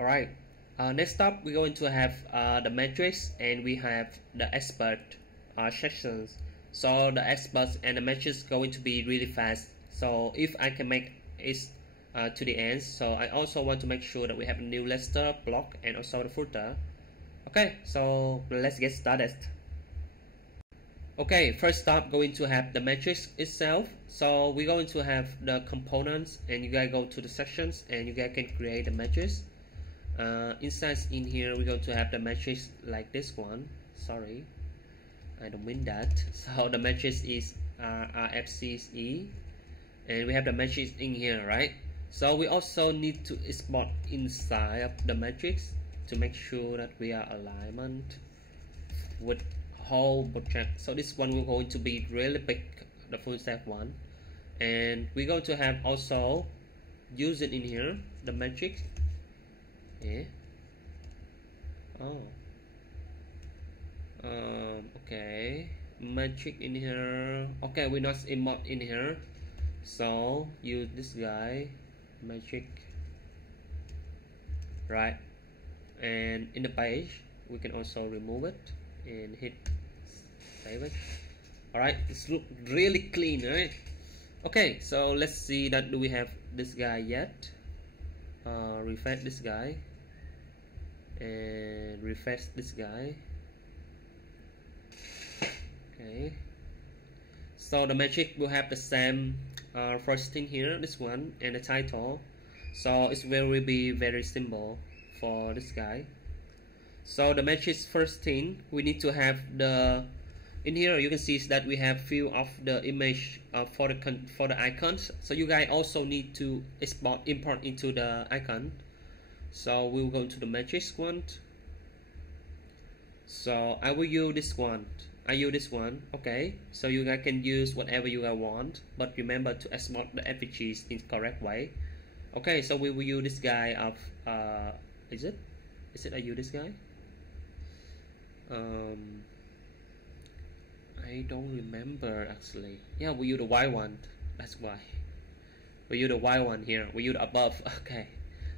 Alright, next up we're going to have the matrix, and we have the expert sections. So the experts and the matrix going to be really fast. So if I can make it to the end, so I also want to make sure that we have a new lister block and also the footer. Okay, so let's get started. Okay, first up, going to have the matrix itself. So we're going to have the components, and you guys go to the sections and you guys can create the matrix. Inside in here we're going to have the matrix like this one. Sorry, I don't mean that. So the matrix is RFCE, and we have the matrix in here, right? So we also need to export inside of the matrix to make sure that we are alignment with whole project. So this one we're going to be really big, the full stack one, and we're going to have also use it in here the matrix. Yeah. Oh. Okay. Matrix in here. Okay, we not import in here. So use this guy, matrix. Right. And in the page, we can also remove it and hit save it. Alright, it's look really clean, right? Okay, so let's see that do we have this guy yet. Refresh this guy and refresh this guy. Okay, so the matrix will have the same first thing here, this one, and the title. So it will be very simple for this guy. So the matrix first thing we need to have the in here. You can see that we have few of the image for the icons. So you guys also need to import into the icon. So we will go to the matrix one. So I will use this one. I use this one. Okay. So you guys can use whatever you guys want, but remember to export the FPGs in correct way. Okay. So we will use this guy of is it I use this guy? I don't remember actually. Yeah, we use the Y one. That's why we use the Y one here. We use the above. Okay,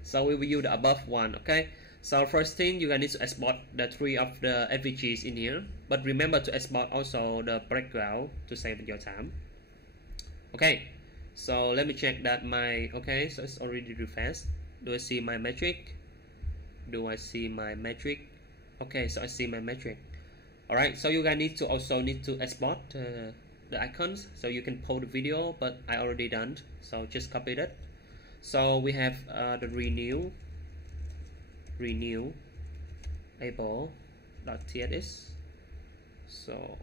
so we will use the above one. Okay, so first thing you guys need to export the three of the FPGs in here, but remember to export also the background to save your time. Okay, so let me check that my okay. So it's already refreshed. Do I see my metric? Do I see my metric? Okay, so I see my metric. Alright, so you guys need to export the icons, so you can post the video, but I already done, so just copy that. So we have the renew able.txt. so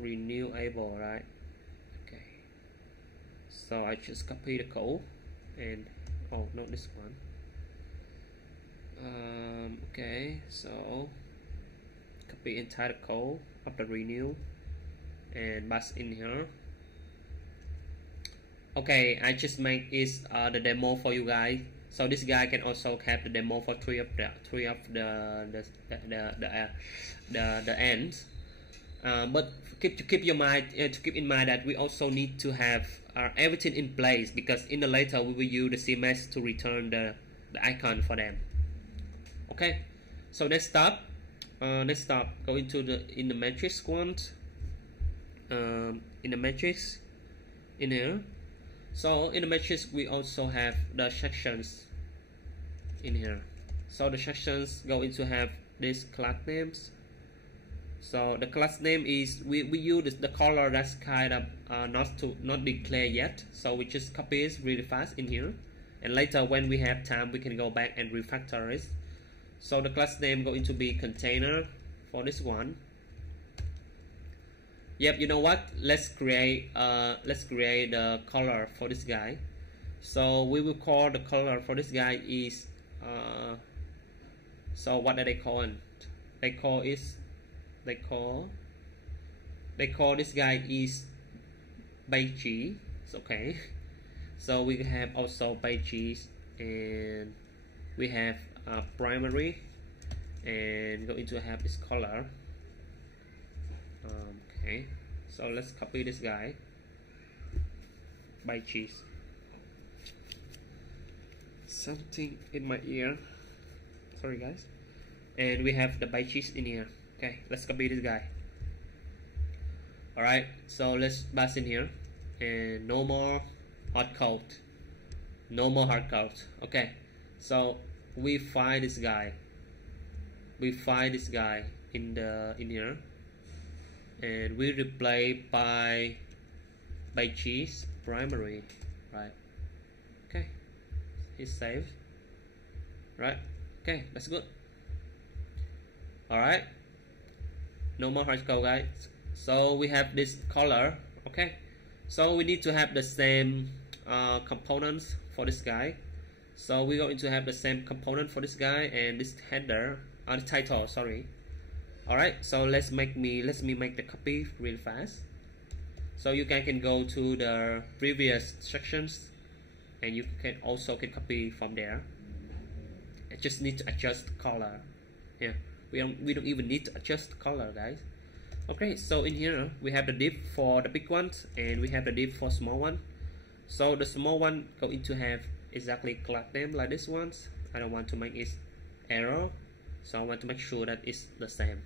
renew able, right? Okay, so I just copy the code and oh, not this one. Okay, so copy entire code of the renew and pass in here. Okay, I just make is the demo for you guys. So this guy can also have the demo for three of the ends. But keep in mind that we also need to have everything in place, because in the later we will use the CMS to return the icon for them. Okay, so let's start. Go into in the matrix one. In the matrix in here. So in the matrix we also have the sections in here. So the sections going to have these class names. So the class name is we use the color that's kind of not declared yet. So we just copy it really fast in here, and later when we have time we can go back and refactor it. So the class name going to be container for this one. Yep, you know what? Let's create the color for this guy. So we will call the color for this guy is so what are they calling? They call this guy is beige. It's okay. So we have also beige, and we have primary, and going to have this color. Okay, so let's copy this guy by cheese. Something in my ear. sorry guys. And we have the bytes in here. Okay, let's copy this guy. Alright, so let's pass in here, and no more hard code, no more hard code. Okay, so we find this guy, in here, and we replace by cheese primary, right? Okay, it's saved, right? Okay, that's good. Alright, no more hard code, guys. So we have this color. Okay, so we need to have the same components for this guy. So we're going to have the same component for this guy and this header, the title, sorry. Alright, so let me make the copy real fast. So you can go to the previous sections, and you can also copy from there. I just need to adjust the color. Yeah, we don't even need to adjust the color, guys. Okay, so in here we have the div for the big ones, and we have the div for small one. So the small one going to have exactly class name like this ones. I don't want to make it error, so I want to make sure that it's the same.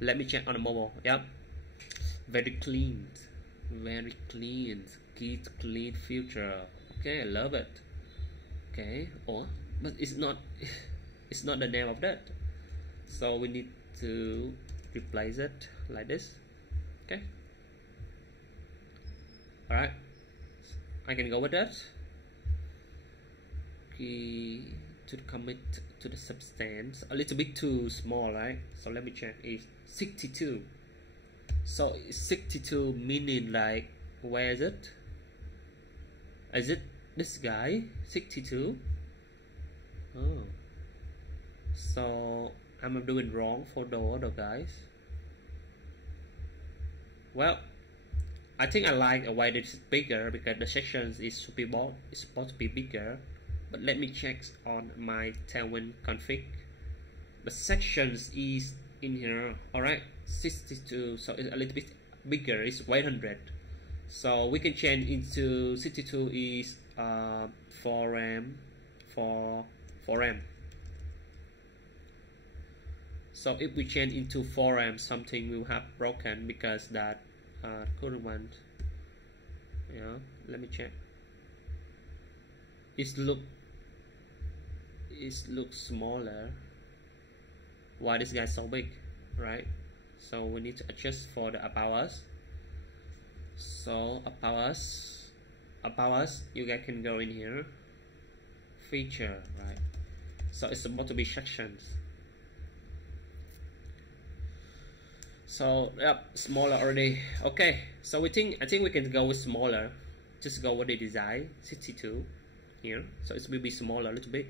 Let me check on the mobile. Yep, very clean, clean feature. Okay, I love it. Okay, but it's not it's not the name of that, so we need to replace it like this. Okay, alright, I can go with that. Okay, to the commit to the substance, a little bit too small, right? So let me check. Is 62. So 62 meaning like, where is it? Is it this guy 62? Oh, so I'm doing wrong for the other guys. Well, I think I like a why this is bigger, because the sections is supposed to be bigger. But let me check on my Tailwind config. The sections is in here. Alright, 62, so it's a little bit bigger. It's 100. So we can change into 62 is 4 RAM. So if we change into 4 RAM, something will have broken, because that current one. Yeah, let me check. It looks smaller. Why this guy so big, right? So we need to adjust for the about us. So about us, you guys can go in here, feature, right? So it's supposed to be sections. So yep, smaller already. Okay, so I think we can go with smaller. Just go with the design 62 here. So it will be smaller a little bit.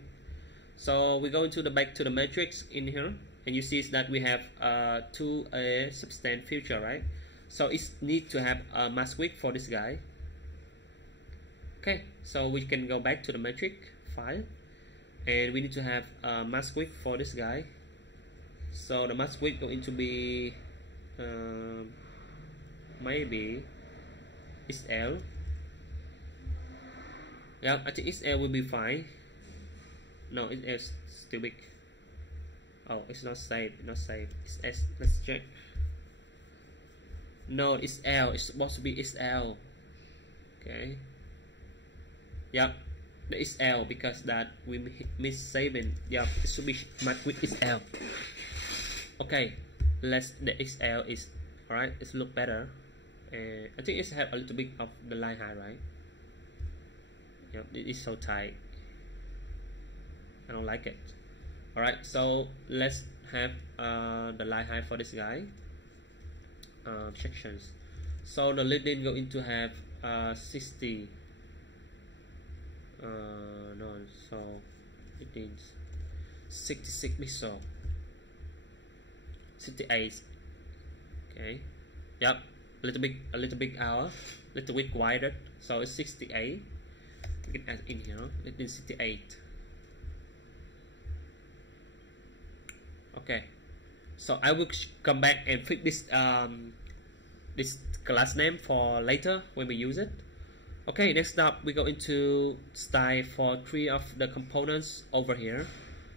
So we go into the back to the matrix in here, and you see that we have two substance feature, right? So it need to have a mask width for this guy. Okay, so we can go back to the matrix file, and we need to have a mask width for this guy. So the mask width going to be maybe XL. Yeah, I think XL will be fine. No, it's still big. Oh, it's not saved. It's S. Let's check. No, it's L. It's supposed to be XL. Okay. Yep, the XL, because that we miss saving. Yep, it should be matched with XL. Okay, the XL is alright. It look better. I think it's have a little bit of the line height, right? Yep, it is so tight. I don't like it. Alright, so let's have the line height for this guy. Sections. So the leading going to have 60. No, so it means 66 pixel. 68. Okay. Yep. A little bit hour. Little bit wider. So it's 68. We can add in here. It is 68. Okay, so I will come back and fix this this class name for later when we use it. Okay, next up we go into style for 3 of the components over here.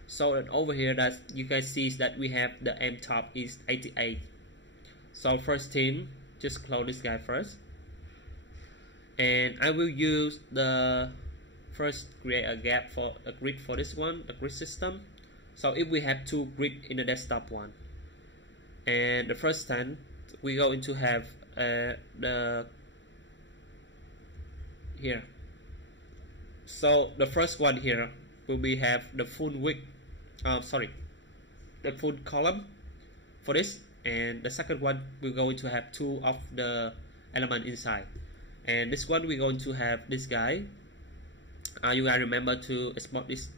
So that over here that you guys see that we have the M top is 88. So first thing, just close this guy first, and I will use the first create a gap for a grid for this one, the grid system. So if we have two grid in the desktop one, and the first time we going to have the here. So the first one here will be have the full width, the full column for this, and the second one we're going to have two of the element inside, and this one we're going to have this guy. You guys remember to export this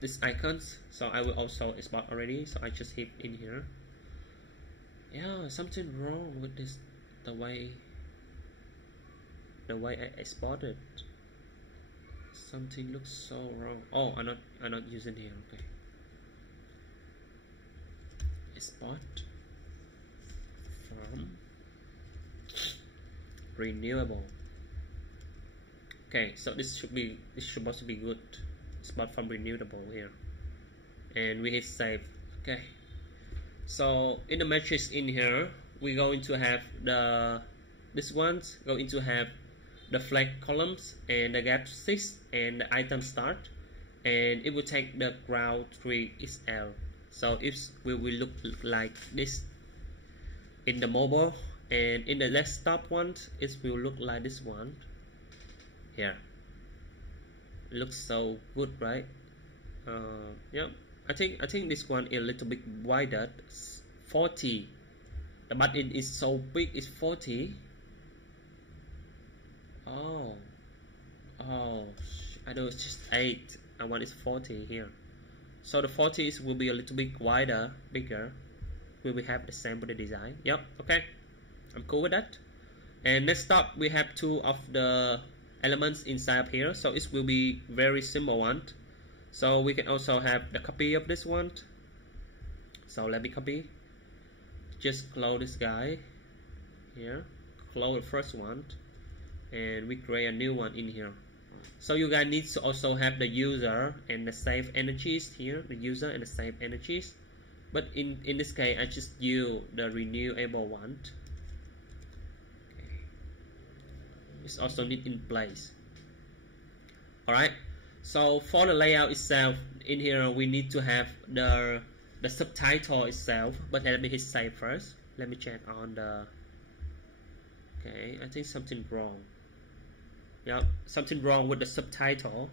this icons, so I will also export already, so I just hit in here. Yeah, something wrong with this, the way I exported. Something looks so wrong. Oh, I'm not using here. Okay, export from renewable. Okay, so this supposed to be good. Export from renewable here, and we hit save. Okay, so in the matrix in here we're going to have this one's going to have the flag columns and the gap 6 and the item start, and it will take the ground 3XL. So it will look like this in the mobile, and in the desktop one it will look like this one here. Looks so good, right? Yeah, I think this one is a little bit wider, 40, but it is so big, it's 40. Oh, I know it's just 8. I want is 40 here. So the 40 will be a little bit wider, bigger. We will have the same with the design. Yep, okay, I'm cool with that. And next up, we have two of the elements inside of here, so it will be very simple one. So we can also have the copy of this one. So let me copy. Just close this guy here, close the first one, and we create a new one in here. So you guys need to also have the user and the save energies here, the user and the save energies. But in this case, I just use the renewable one. Okay. It's also need in place. Alright. So for the layout itself, in here we need to have the subtitle itself. But let me hit save first. Let me check on the. Okay, I think something wrong. Yeah, something wrong with the subtitle.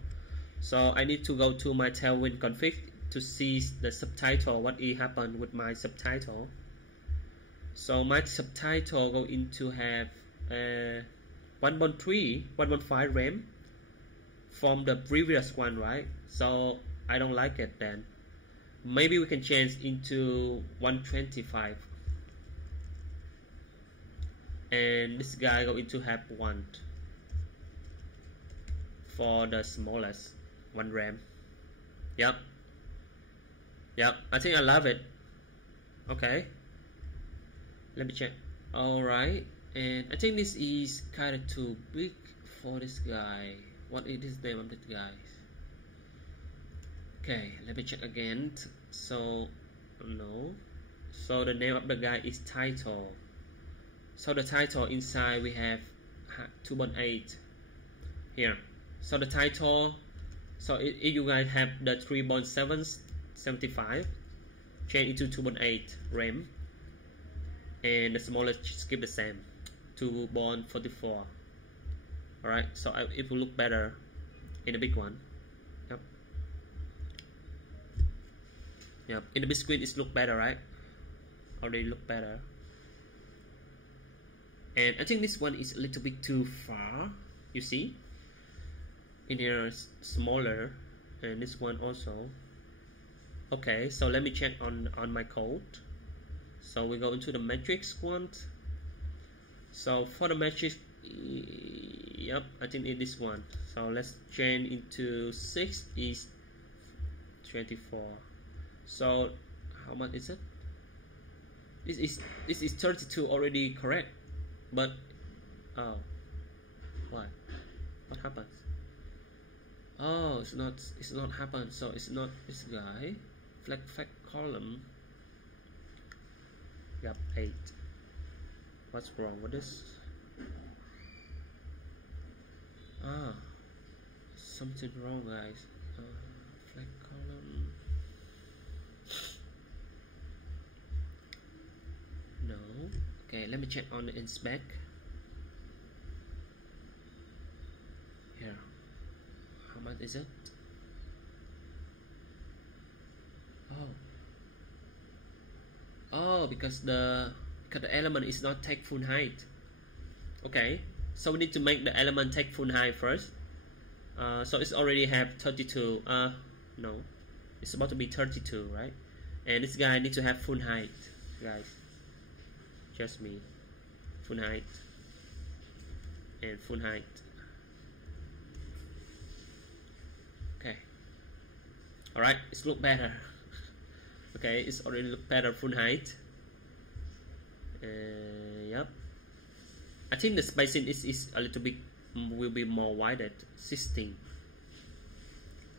So I need to go to my Tailwind config to see the subtitle, what happened with my subtitle. So my subtitle going to have 1.5 RAM from the previous one, right? So I don't like it then. Maybe we can change into 125. And this guy going to have 1 for the smallest 1 RAM. Yep, I think I love it. Okay, let me check. Alright, and I think this is kind of too big for this guy. What is his name of that guy? Okay, let me check again. So no, so the name of the guy is title. So the title inside we have 2.8 here. So the title, so if you guys have the 3.775, change into 2.8 RAM, and the smallest just keep the same, 2.44. Alright, so it will look better in the big one. Yep, in the big screen it look better, right? Already look better. And I think this one is a little bit too far, you see? In here smaller, and this one also. Okay, so let me check on my code. So we go into the matrix one. So for the matrix, yep, I think it is one. So let's change into 6 is 24. So how much is it? This is 32 already correct, but oh, what happens? Oh, it's not happened. So it's not this guy. Flag column. Gap 8. What's wrong with this? Ah, something wrong, guys. Flag column. No. Okay, let me check on the inspect. Here. How much is it? Oh, because the element is not take full height. Okay, so we need to make the element take full height first. So it's already have 32. No, it's about to be 32, right? And this guy needs to have full height, guys. Just me, full height and full height. Okay. All right, it's look better. Okay, it's already look better full height. Yep. I think the spacing is a little bit will be more widened. 16.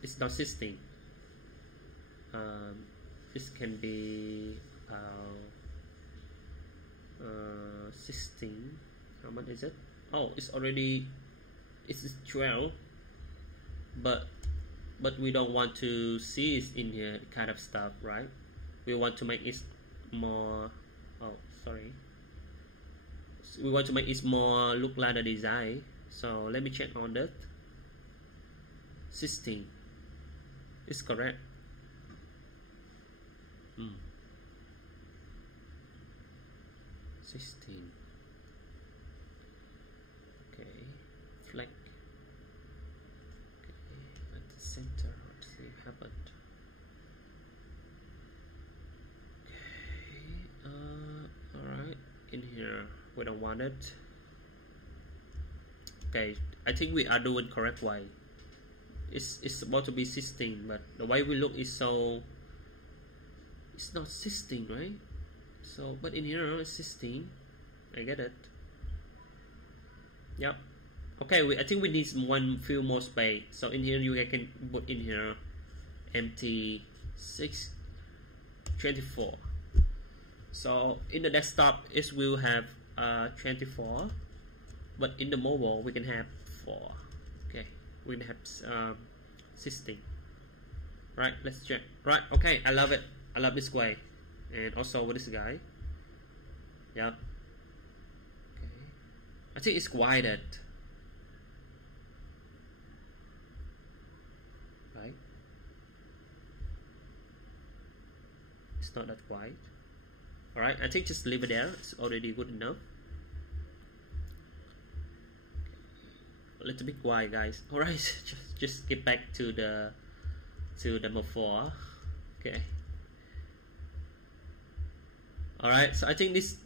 It's not 16. This can be 16. How much is it? Oh, it's 12. But we don't want to see it in here kind of stuff, right? We want to make it more. Oh, sorry. We want to make it more look like a design. So let me check on that. 16 is correct. 16. Okay, flag. Okay, at the center. Let's see what happened. Okay, alright, in here we don't want it. Okay, I think we are doing correct way. It's supposed to be 16, but the way we look is so, it's not 16, right? So, but in here it's 16. I get it. Yep. Okay, I think we need one few more space. So in here you can put in here empty 624. So in the desktop it will have 24, but in the mobile we can have 4. Okay, we can have 16. Right, let's check. Right, okay, I love it. I love this way, and also with this guy. Yep. Okay, I think it's widened. Right, it's not that wide. Alright, I think just leave it there. It's already good enough. A little bit wide, guys. Alright, just get back to the mode 4. Okay. Alright, so I think this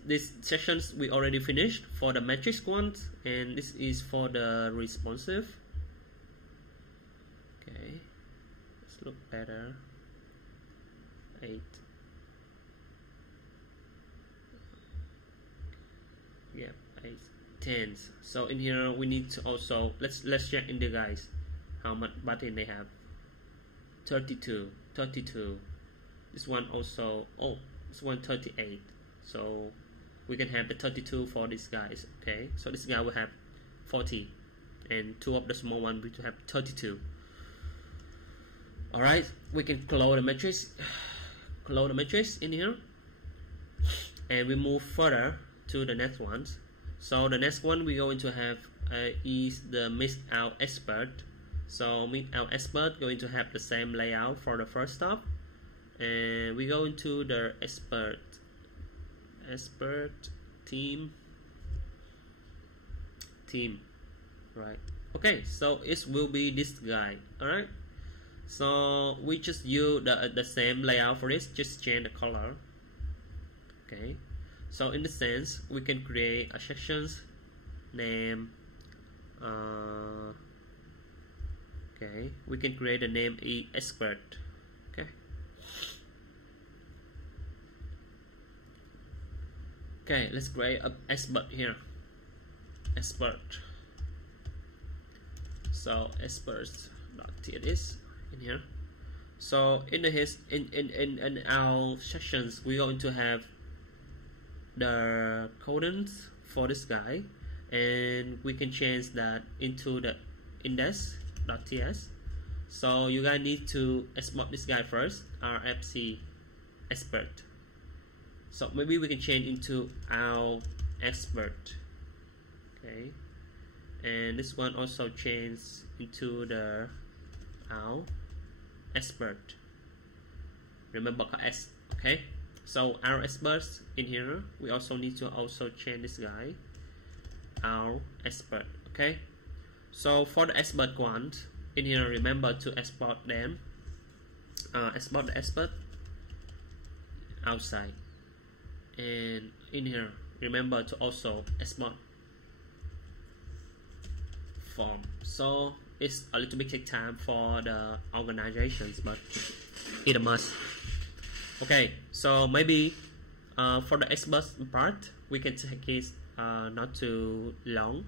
sessions we already finished for the matrix ones, and this is for the responsive. Okay, let's look better. 8. Yep, 8 tens. So in here we need to also let's check in the guys how much button they have. 32. This one also, oh, this one 38. So we can have the 32 for these guys. Okay, so this guy will have 40, and two of the small one will have 32. Alright, we can close the matrix in here, and we move further to the next ones. So the next one we're going to have is the mixed out expert. So mixed out expert going to have the same layout for the first stop, and we go into the expert team, right? Okay, so it will be this guy. Alright, so we just use the same layout for this, just change the color. Okay, so in the sense we can create a sections name. Okay, we can create a name expert. Okay, let's create a expert here. Expert. So experts Next.js in here. So in our sections, we're going to have the contents for this guy, and we can change that into the index.ts. So you guys need to export this guy first, RFC expert. So maybe we can change into our expert. Okay, and this one also change into the our expert. Remember S. Okay, so our experts in here, we also need to also change this guy, our expert. Okay, so for the expert one in here, remember to export them, export the expert outside, and in here remember to also export form. So it's a little bit take time for the organizations, but it's a must. Okay, so maybe for the expert part, we can take it not too long.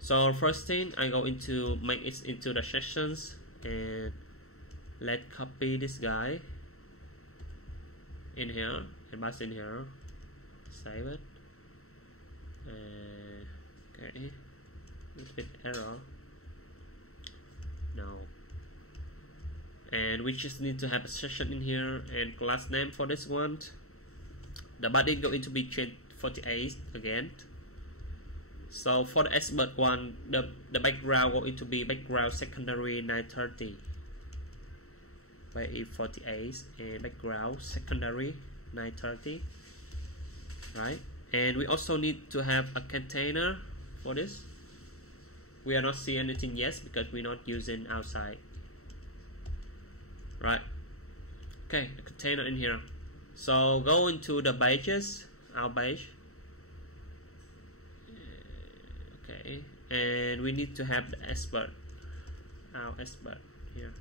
So first thing, I go into make it into the sections, and let's copy this guy in here and pass in here, save it. Okay, this bit error. No, and we just need to have a section in here and class name for this one. The body going to be changed 48 again. So for the expert one, the background going to be background secondary 930 by 48 and background secondary 930, right? And we also need to have a container for this. We are not seeing anything yet because we're not using outside, right? Okay, the container in here. So go into the pages, our page. Okay, and we need to have the expert, our expert here.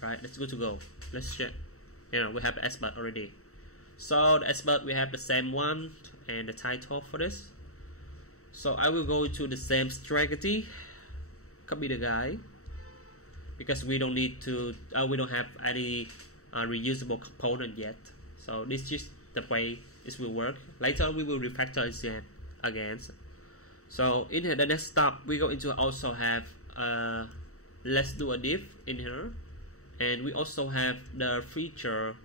Right, let's go to go. Let's check. Yeah, we have the expert already. So the expert, we have the same one and the title for this. So I will go to the same strategy, copy the guy, because we don't need to, we don't have any reusable component yet. So this is just the way this will work. Later we will refactor it again. So in here, the next step, we going to also have let's do a div in here, and we also have the feature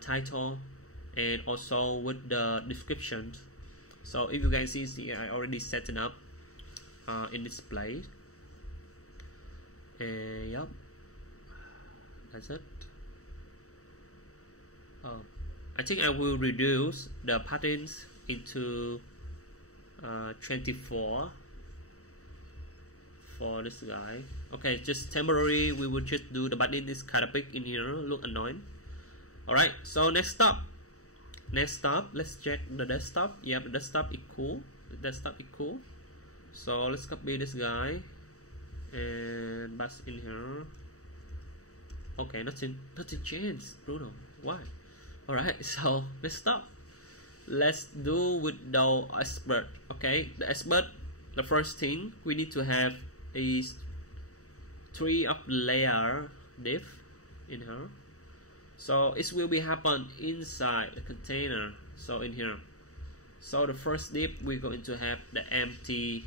title and also with the description. So if you guys see, I already set it up in display, and yep, that's it. I think I will reduce the patterns into 24 for this guy. Okay, just temporary, we will just do the button is kind of big in here, look annoying. Alright, so next up, let's check the desktop. Yep, the desktop is cool. The desktop is cool. So let's copy this guy and pass in here. Okay, nothing changed, Bruno. Why? Alright, so let's stop. Let's do with the expert. Okay, the expert, the first thing we need to have is 3 of layer div in here. So it will be happen inside the container. So in here, so the first div we're going to have the empty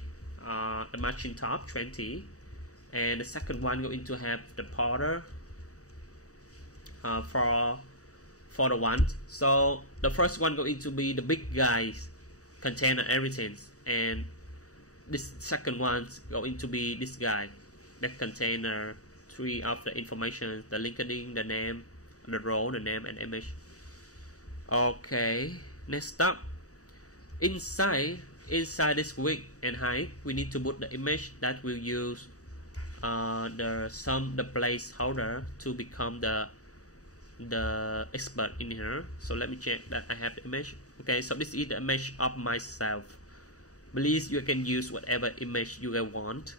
the matching top 20, and the second one going to have the border for the one. So the first one going to be the big guys container everything, and this second one's going to be this guy that container 3 of the information, the LinkedIn, the name, the role, the name, and image. Okay, next up, inside this width and height, we need to put the image that will use the placeholder to become the expert in here. So let me check that I have the image. Okay, so this is the image of myself. Please, you can use whatever image you want,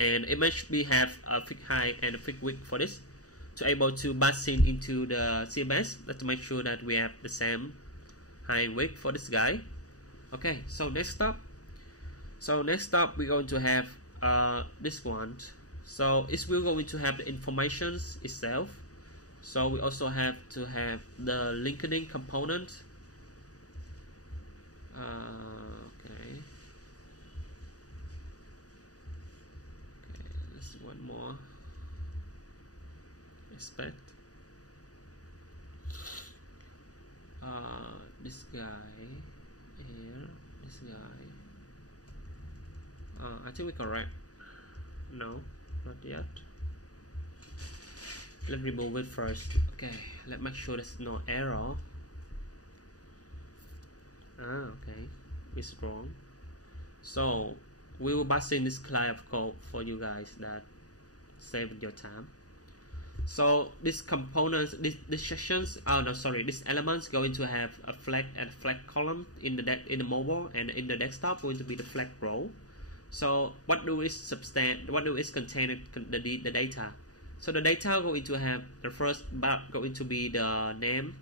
and image we have a fixed height and a fixed width for this to able to pass in into the CMS. Let's make sure that we have the same height and width for this guy. Okay, so next up we're going to have this one. So it will going to have the informations itself. So we also have to have the linking component. Okay. Let's see one more. Expect. This guy here. This guy. I think we correct. No, not yet. Let's remove it first. Okay, let's make sure there's no error. Okay, it's wrong. So we will pass in this client of code for you guys that save your time. So this components, this sections, this elements going to have a flag and a flag column in the mobile, and in the desktop going to be the flag row. So what do it contain the data? So the data going to have the first bar going to be the name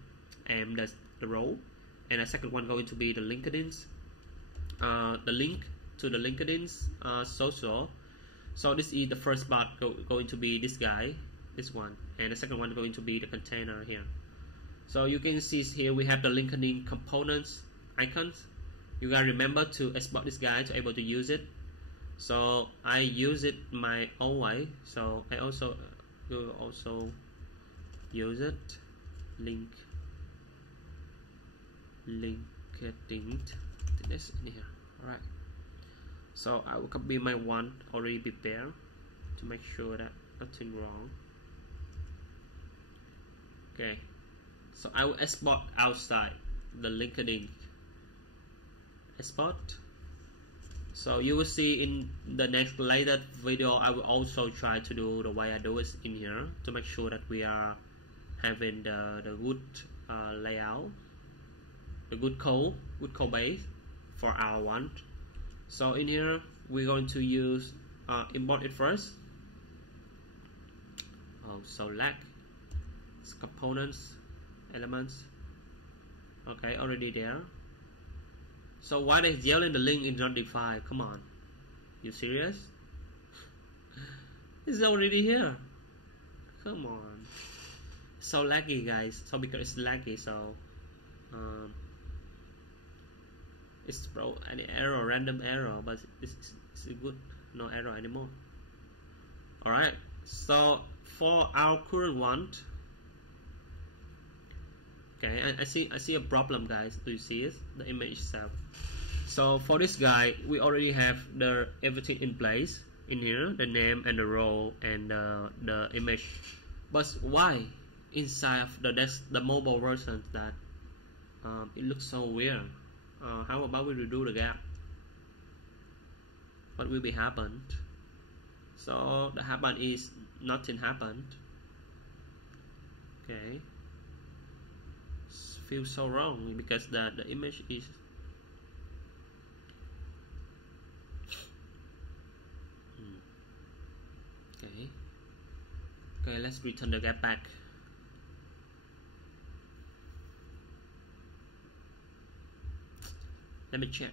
and the row, and the second one going to be the LinkedIn's, the link to the LinkedIn's social. So this is the first bar going to be this guy, this one, and the second one going to be the container here. So you can see here we have the LinkedIn components icons. You gotta remember to export this guy to able to use it. So I use it my own way. So I also will also use it. LinkedIn. This in here. Alright. So I will copy my one already prepared to make sure that nothing wrong. Okay. So I will export outside the LinkedIn. Export. So you will see in the later video, I will also try to do the way I do it in here to make sure that we are having the good layout, the good code base for our one. So in here we're going to use import it first. So lag components, elements. Okay, already there. So why is yelling the link is not defined? Come on, you serious? It's already here. Come on. So laggy, guys. So because it's laggy, so it's an error, random error, but it's good. No error anymore. All right. So for our current one, okay, I see a problem, guys. Do you see it? The image itself. So for this guy, we already have everything in place in here, the name and the role and the image. But why inside of the mobile version that it looks so weird? How about we redo the gap? What will be happened? So the happen is nothing happened. Okay. Feels so wrong because the image is okay, let's return the gap back. Let's check.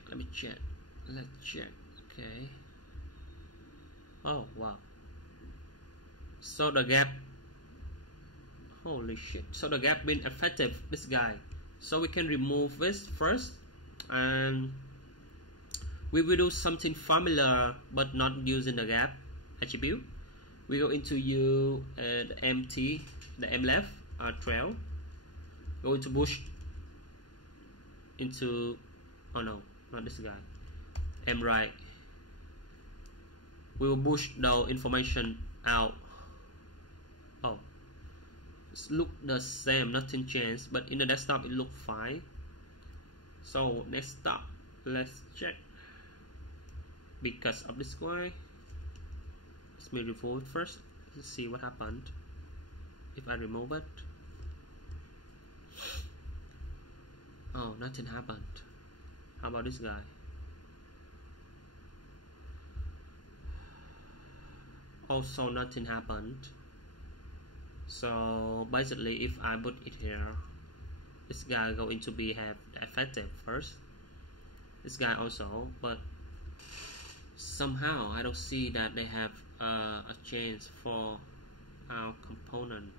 Okay. Oh wow. So the gap, holy shit. So the gap been effective, this guy. So we can remove this first, and we will do something familiar but not using the gap attribute. We go into the empty, the M left trail, go into bush into, oh no, not this guy, M right. We will push the information out. Oh, it look the same, nothing changed, but in the desktop it look fine. So next step, let's check because of this guy. Let me remove it first. Let's see what happened if I remove it. Oh, nothing happened. How about this guy? Also nothing happened. So basically if I put it here, this guy going to have effective first, this guy also, but somehow I don't see that they have a change for our component.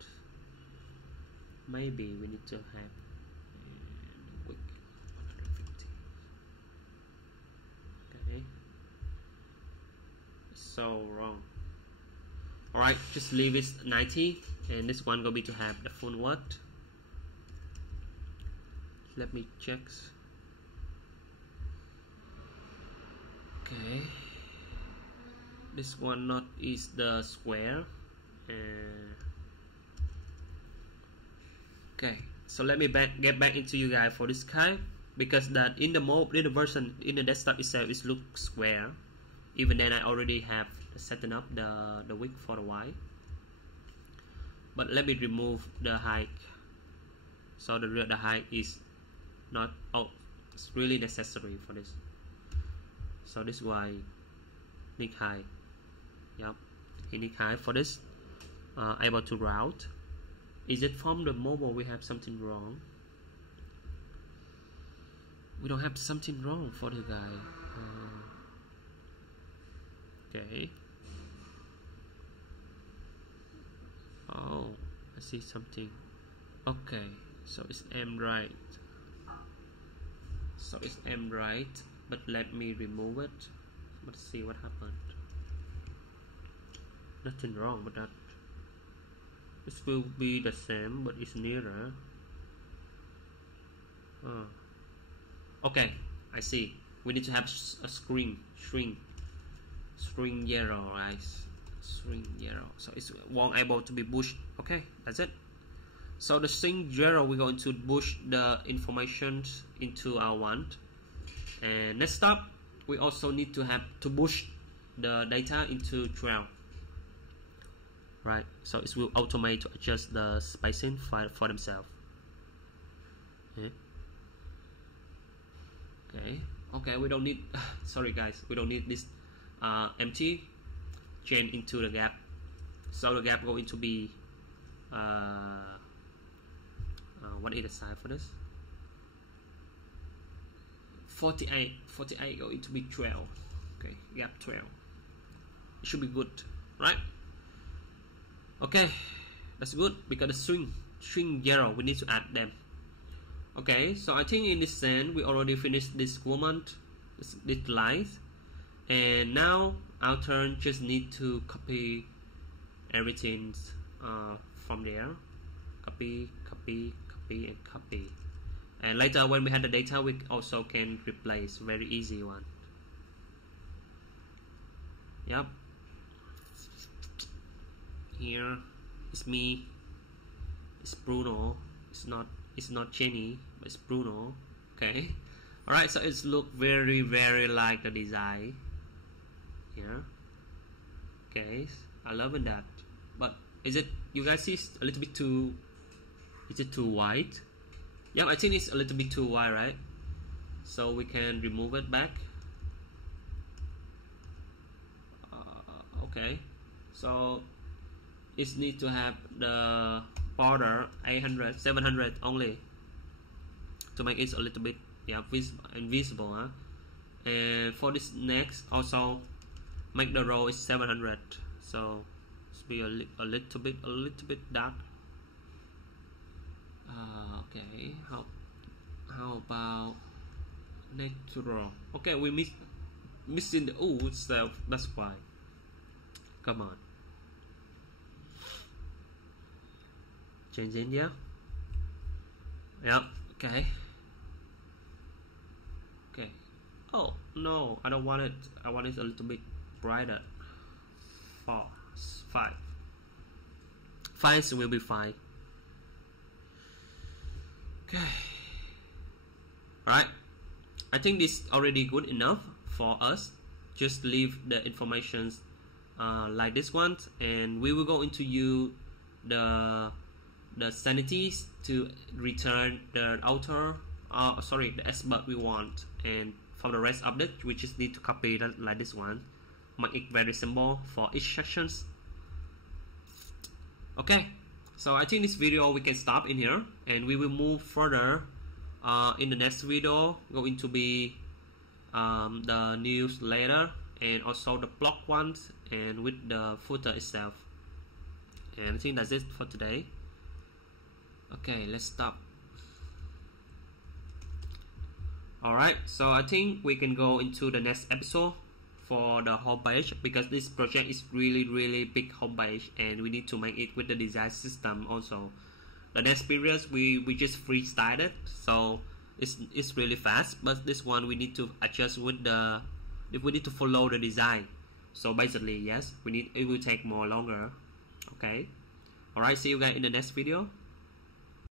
Maybe we need to have week 150. Okay, so wrong. Alright, just leave it 90, and this one gonna be to have the full word. Let me check. Okay, this one not is the square. Okay, so let me get back into you guys for this kind, because that in the version in the desktop itself it looks square. Even then I already have setting up the width for the Y. But let me remove the height. So the height is not, oh, it's really necessary for this. So this Y need height. Yep, he need height for this. Able to route. Is it from the mobile we have something wrong? We don't have something wrong for the guy. Okay. Oh, I see something. Okay, so it's M right. So it's M right, but let me remove it. Let's see what happened. Nothing wrong with that. This will be the same, but it's nearer. Okay, I see. We need to have a string 0, right? String 0. So it won't able to be pushed. Okay, that's it. So the string 0, we're going to push the information into our one. And next up, we also need to have to push the data into 12. Right, so it will automate to adjust the spacing for themselves. Okay, we don't need sorry guys, we don't need this empty chain into the gap. So the gap going to be what is the size for this? 48 going to be 12. Okay, gap 12. It should be good, right? Okay, that's good, because the string 0 we need to add them. Okay, so I think in this sense we already finished this command, this lines, and now our turn just need to copy everything from there. Copy, and copy. And later when we have the data, we also can replace. Very easy one. Yep. Here it's me, it's Bruno, it's not Jenny, but it's Bruno. Okay, alright, so it's look very like the design here. Okay, I love that, but is it, you guys see a little bit too, is it too white? Yeah, I think it's a little bit too white, right? So we can remove it back. Okay, so it needs to have the border 800, 700 only to make it a little bit, yeah, invisible, huh? And for this next, also make the row is 700, so it's be a little bit dark. Okay, how about next row? Okay, we missing the O itself, that's why. Come on. Change India. Yeah, okay. Okay. Oh no, I don't want it. I want it a little bit brighter. 5. 5 will be fine. Okay. Alright. I think this already good enough for us. Just leave the informations like this one, and we will go into the sanities to return the outer the S bug we want, and from the rest of it we just need to copy that like this one, make it very simple for each sections. Okay, so I think this video we can stop in here, and we will move further in the next video. Going to be the newsletter and also the blog ones, and with the footer itself. And I think that's it for today. Okay, let's stop. Alright, so I think we can go into the next episode for the homepage, because this project is really big homepage, and we need to make it with the design system also. The next period we just freestyle it, so it's really fast, but this one we need to adjust with the, if we need to follow the design. So basically, yes, it will take more longer. Okay, alright, see you guys in the next video.